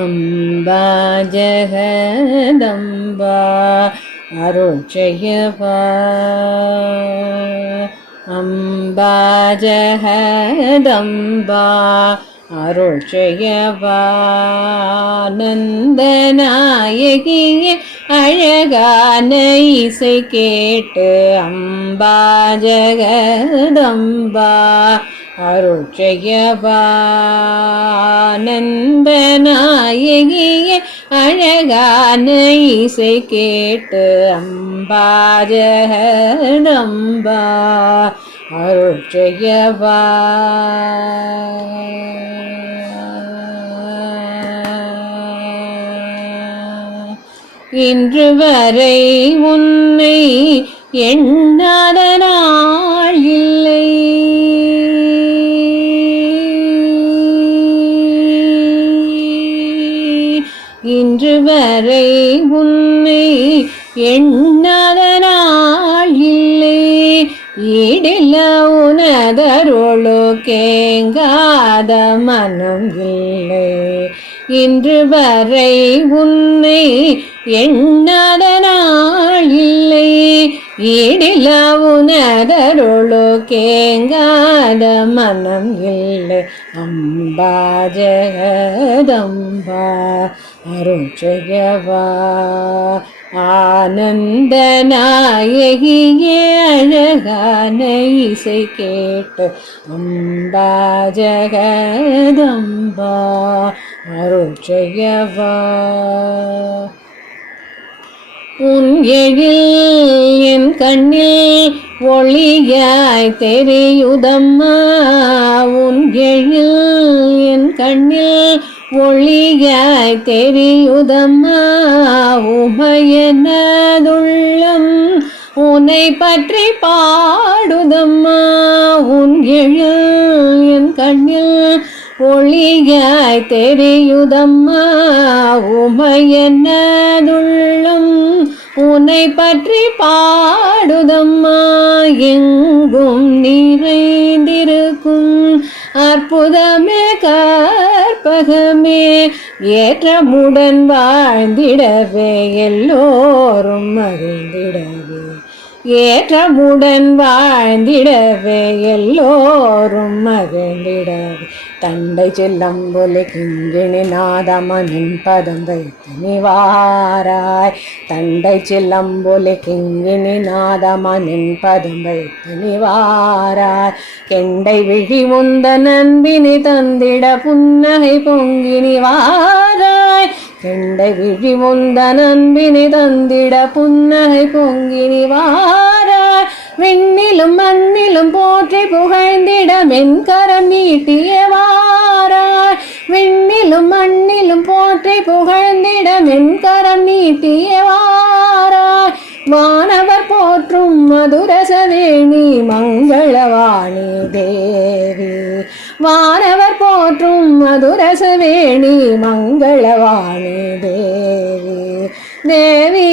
அம்பா ஜெகதம்பா அருள் செய்யவா. அம்பா ஜெகதம்பா அருள் செய்யவா. நந்தநாயகியே அழகான இசை கேட்டு அம்பா ஜெகதம்பா அருள் செய்யவா. நந்தநாயகியே அழகான இசை கேட்டு அம்பா ஜெகதம்பா அருள் செய்யவா. இன்று வரை உன்னை எண்ணாத நாள் இல்லை. இன்று வரை உன்னை எண்ணாத நாள் இல்லை. ஈடில்ல உனதருளு கேங்காத மனம் இல்லை. இன்று வரை உன்னை எண்ணாத நாள் இல்லை. ஈடில்ல உனதருளு கேங்காத மனம் இல்லை. அம்பா ஜெகதம்பா அருள் செய்யவா. ஆனந்த நாயகியே அழகான இசை கேட்டு அம்பா ஜெகதம்பா அருள் செய்யவா. உன் எழில் என் கண்ணில் ஒளியாய் தெரியுதம்மா. உன் எழில் என் கண்ணில் ஒளியாய் தெரியுதம்மா. உமையனதுள்ளம் உன்னை பற்றி பாடுதம்மா. உன் எழில் என் கண்ணில் ஒளியாய் தெரியுதம்மா. உமையனதுள்ளம் உன்னை பற்றி பாடுதம்மா. எங்கும் நிறைந்திருக்கும் அற்புதமே கற்பகமே ஏற்றமுடன் வாழ்ந்திடவே எல்லோரும் மகிழ்ந்திடவே. ஏற்றமுடன் வாழ்ந்திடவே எல்லோரும் மகிழ்ந்திடவே. தண்டை செல்லம்பொலி கிங்கிணி நாதமனின் பதம் வைத்து நிவாராய். தண்டை செல்லம்பொலி கிங்கிணி நாதமனின் பதம் வைத்து நிவாராய். கெண்டை விழி முந்த நண்பினி தந்திட புன்னகை பொங்கி நிவாராய். கெண்டை விழி முந்த நண்பினி தந்திட புன்னகை பொங்கி நிவாராய். விண்ணிலும் மண்ணிலும் போற்றி புகழ்ந்திட மென்கரம் நீட்டியவாராய். விண்ணிலும் மண்ணிலும் போற்றி புகழ்ந்திட மென்கரம் நீட்டியவாராய். வானவர் போற்றும் மதுரசவேணி மங்களவாணி தேவி. வானவர் போற்றும் மதுரசவேணி மங்களவாணி தேவி. தேவி